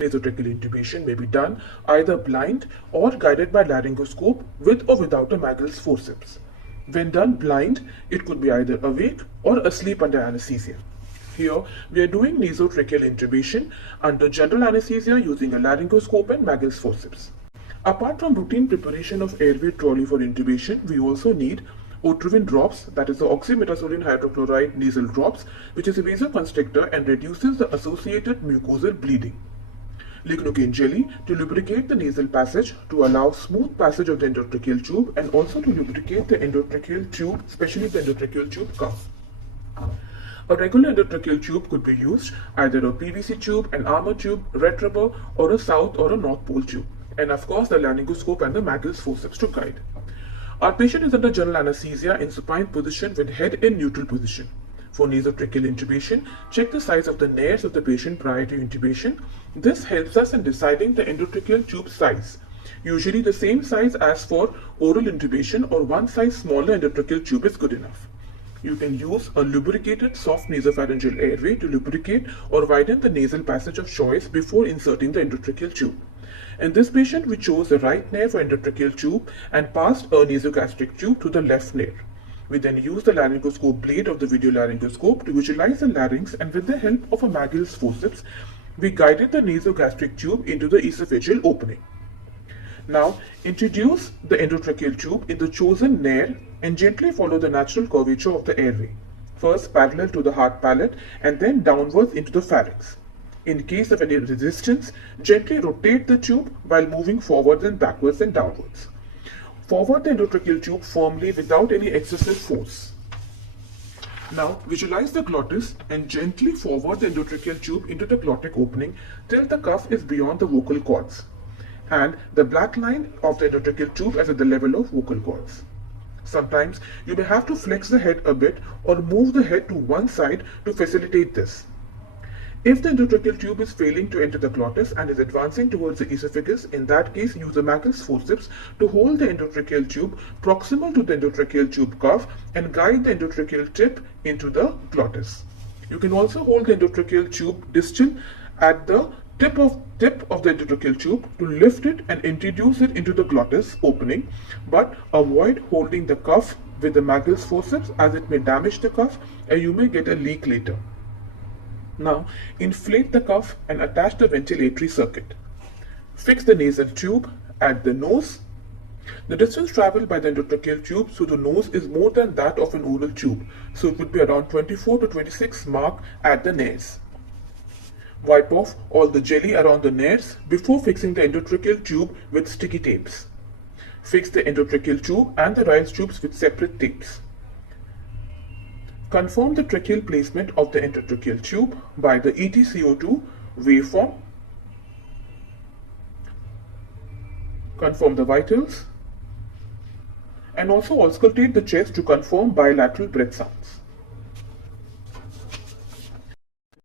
Nasotracheal intubation may be done either blind or guided by laryngoscope with or without a Magel's forceps. When done blind, it could be either awake or asleep under anesthesia. Here, we are doing nasotracheal intubation under general anesthesia using a laryngoscope and Magel's forceps. Apart from routine preparation of airway trolley for intubation, we also need Otrivin drops, that is the oxymetazoline hydrochloride nasal drops, which is a vasoconstrictor and reduces the associated mucosal bleeding. Lignocaine jelly to lubricate the nasal passage to allow smooth passage of the endotracheal tube and also to lubricate the endotracheal tube, especially the endotracheal tube cuff. A regular endotracheal tube could be used, either a PVC tube, an armor tube, red rubber, or a south or a north pole tube. And of course the laryngoscope and the Magel's forceps to guide. Our patient is under general anesthesia in supine position with head in neutral position. For nasotracheal intubation, check the size of the nares of the patient prior to intubation. This helps us in deciding the endotracheal tube size. Usually the same size as for oral intubation or one size smaller endotracheal tube is good enough. You can use a lubricated soft nasopharyngeal airway to lubricate or widen the nasal passage of choice before inserting the endotracheal tube. In this patient, we chose the right nair for endotracheal tube and passed a nasogastric tube to the left nair. We then used the laryngoscope blade of the video laryngoscope to visualize the larynx, and with the help of a Magel's forceps, we guided the nasogastric tube into the esophageal opening. Now, introduce the endotracheal tube in the chosen nair and gently follow the natural curvature of the airway, first parallel to the hard palate and then downwards into the pharynx. In case of any resistance, gently rotate the tube while moving forwards and backwards and downwards. Forward the endotracheal tube firmly without any excessive force. Now visualize the glottis and gently forward the endotracheal tube into the glottic opening till the cuff is beyond the vocal cords and the black line of the endotracheal tube is at the level of vocal cords. Sometimes you may have to flex the head a bit or move the head to one side to facilitate this. If the endotracheal tube is failing to enter the glottis and is advancing towards the esophagus, in that case use the Magel's forceps to hold the endotracheal tube proximal to the endotracheal tube cuff and guide the endotracheal tip into the glottis. You can also hold the endotracheal tube distal at the tip of the endotracheal tube to lift it and introduce it into the glottis opening, but avoid holding the cuff with the Magel's forceps as it may damage the cuff and you may get a leak later. Now, inflate the cuff and attach the ventilatory circuit. Fix the nasal tube at the nose. The distance traveled by the endotracheal tube through the nose is more than that of an oral tube, so it would be around 24 to 26 mark at the nares. Wipe off all the jelly around the nares before fixing the endotracheal tube with sticky tapes. Fix the endotracheal tube and the Riles tubes with separate tapes. Confirm the tracheal placement of the endotracheal tube by the EtCO2 waveform. Confirm the vitals and also auscultate the chest to confirm bilateral breath sounds.